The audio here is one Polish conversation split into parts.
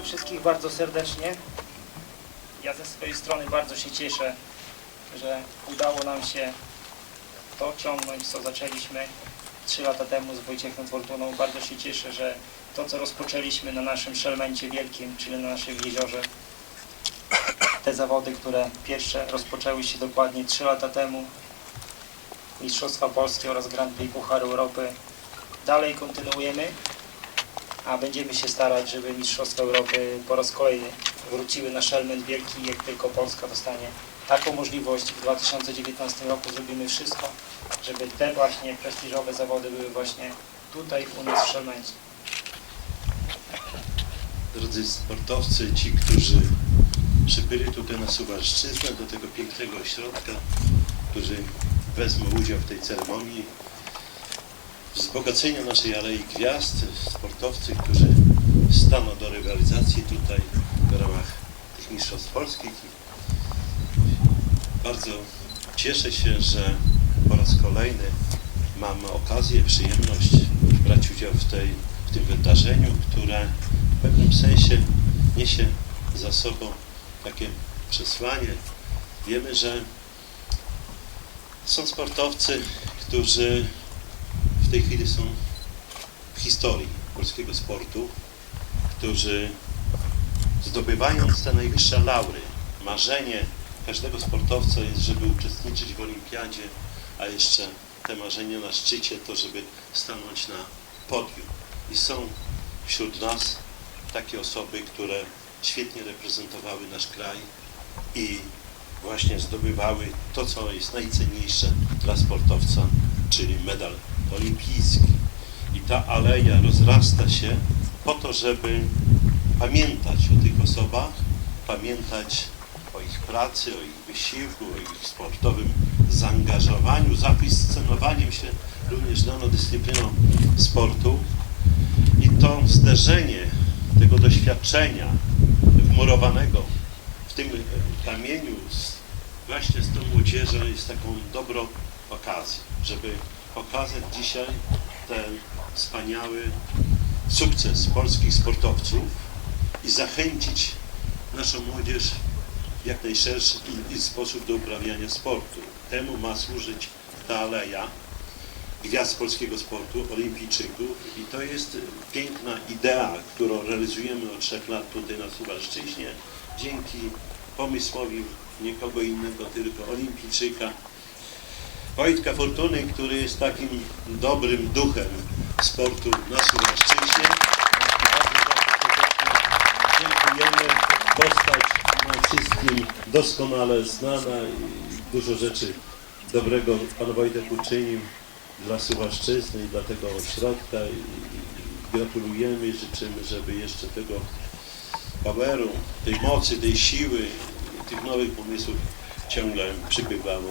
Witam wszystkich bardzo serdecznie. Ja ze swojej strony bardzo się cieszę, że udało nam się to ciągnąć, co zaczęliśmy 3 lata temu z Wojciechem Fortuną. Bardzo się cieszę, że to, co rozpoczęliśmy na naszym Szelmencie Wielkim, czyli na naszym jeziorze, te zawody, które pierwsze rozpoczęły się dokładnie 3 lata temu, Mistrzostwa Polskie oraz Grand Prix Puchar Europy, dalej kontynuujemy a będziemy się starać, żeby Mistrzostwa Europy po raz kolejny wróciły na Szelment Wielki. Jak tylko Polska dostanie taką możliwość w 2019 roku, zrobimy wszystko, żeby te właśnie prestiżowe zawody były właśnie tutaj u nas w Szelmencie. Drodzy sportowcy, ci, którzy przybyli tutaj na Suwalszczyznę, do tego pięknego ośrodka, którzy wezmą udział w tej ceremonii wzbogacenia naszej Alei Gwiazd, sportowcy, którzy staną do rywalizacji tutaj w ramach tych mistrzostw polskich. Bardzo cieszę się, że po raz kolejny mamy okazję, przyjemność brać udział w, tej, w tym wydarzeniu, które w pewnym sensie niesie za sobą takie przesłanie. Wiemy, że są sportowcy, którzy w tej chwili są w historii polskiego sportu, którzy zdobywając te najwyższe laury, marzenie każdego sportowca jest, żeby uczestniczyć w olimpiadzie, a jeszcze te marzenie na szczycie to, żeby stanąć na podium. I są wśród nas takie osoby, które świetnie reprezentowały nasz kraj i właśnie zdobywały to, co jest najcenniejsze dla sportowca, czyli medal olimpijski. I ta aleja rozrasta się po to, żeby pamiętać o tych osobach, pamiętać o ich pracy, o ich wysiłku, o ich sportowym zaangażowaniu, zapiscenowaniem się również daną dyscypliną sportu. I to zderzenie tego doświadczenia wmurowanego w tym kamieniu z, właśnie z tą młodzieżą jest taką dobrą okazją, żeby pokazać dzisiaj ten wspaniały sukces polskich sportowców i zachęcić naszą młodzież w jak najszerszy sposób do uprawiania sportu. Temu ma służyć ta aleja gwiazd polskiego sportu, olimpijczyków i to jest piękna idea, którą realizujemy od trzech lat tutaj na Suwalszczyźnie dzięki pomysłowi nikogo innego, tylko olimpijczyka Wojtka Fortuny, który jest takim dobrym duchem sportu na Suwalszczyźnie. Dziękujemy. Postać nam wszystkim doskonale znana i dużo rzeczy dobrego Pan Wojtek uczynił dla Suwalszczyzny i dla tego ośrodka i gratulujemy i życzymy, żeby jeszcze tego poweru, tej mocy, tej siły, tych nowych pomysłów ciągle przybywało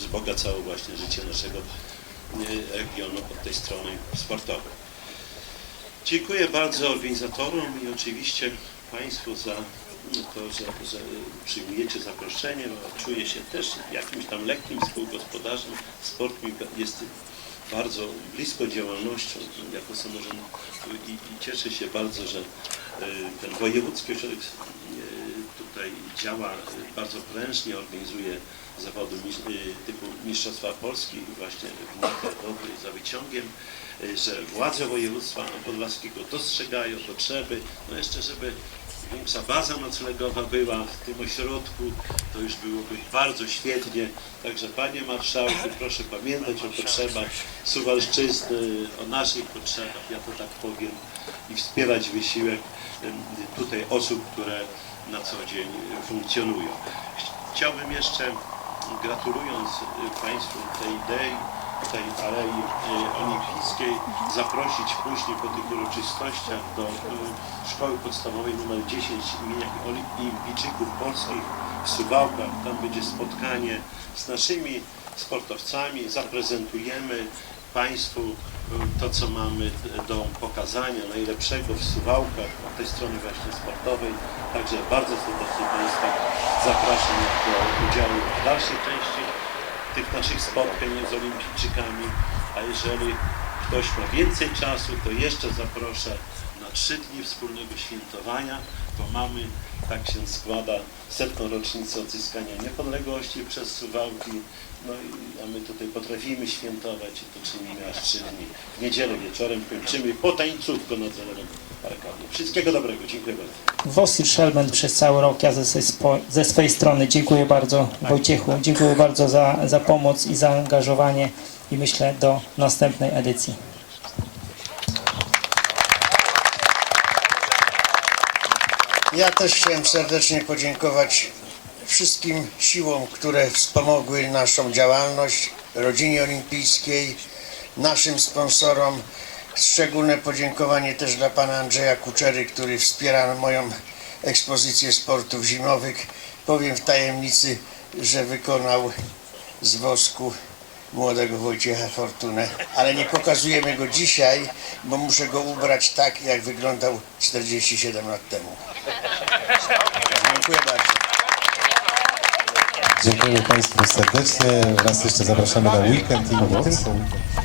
wzbogacało właśnie życie naszego e, regionu od tej strony sportowej. Dziękuję bardzo organizatorom i oczywiście Państwu za to, że, że przyjmujecie zaproszenie. No, Czuję się też jakimś tam lekkim współgospodarzem. Sport mi jest bardzo blisko działalnością jako samorząd i, i cieszę się bardzo, że e, ten wojewódzki ośrodek e, tutaj działa bardzo prężnie, organizuje zawody e, typu Mistrzostwa Polski właśnie w Nakardowy za wyciągiem, e, że władze województwa podlaskiego dostrzegają potrzeby, no jeszcze żeby większa baza noclegowa była w tym ośrodku, to już byłoby bardzo świetnie. Także Panie Marszałku, proszę pamiętać o potrzebach Suwalszczyzny, o naszych potrzebach, ja to tak powiem, i wspierać wysiłek em, tutaj osób, które na co dzień funkcjonują. Chciałbym jeszcze, gratulując y, Państwu tej idei, tej alei y, olimpijskiej, zaprosić później po tych uroczystościach do y, Szkoły Podstawowej nr 10 imienia Olimpijczyków Polskich w Suwałkach. Tam będzie spotkanie z naszymi sportowcami, zaprezentujemy Państwu y, to, co mamy do pokazania najlepszego w Suwałkach, od tej strony właśnie sportowej. Także bardzo serdecznie Państwa zapraszam do udziału w dalszej części tych naszych spotkań z olimpijczykami, a jeżeli ktoś ma więcej czasu, to jeszcze zaproszę na trzy dni wspólnego świętowania, bo mamy, tak się składa, setną rocznicę odzyskania niepodległości przez Suwałki, no i, a my tutaj potrafimy świętować i to czynimy aż trzy dni. W niedzielę wieczorem kończymy po tańcówko nad Zalewem Arkadią. Wszystkiego dobrego, dziękuję bardzo. Wosir Szelmen przez cały rok. Ja ze, ze swojej strony dziękuję bardzo Wojciechu. Dziękuję bardzo za, za pomoc i zaangażowanie i myślę do następnej edycji. Ja też chciałem serdecznie podziękować wszystkim siłom, które wspomogły naszą działalność, rodzinie olimpijskiej, naszym sponsorom. Szczególne podziękowanie też dla pana Andrzeja Kuczery, który wspiera moją ekspozycję sportów zimowych. Powiem w tajemnicy, że wykonał z wosku młodego Wojciecha Fortunę, ale nie pokazujemy go dzisiaj, bo muszę go ubrać tak, jak wyglądał 47 lat temu. Dziękuję bardzo. Dziękujemy Państwu serdecznie. Raz jeszcze zapraszamy na weekend i tylko weekend.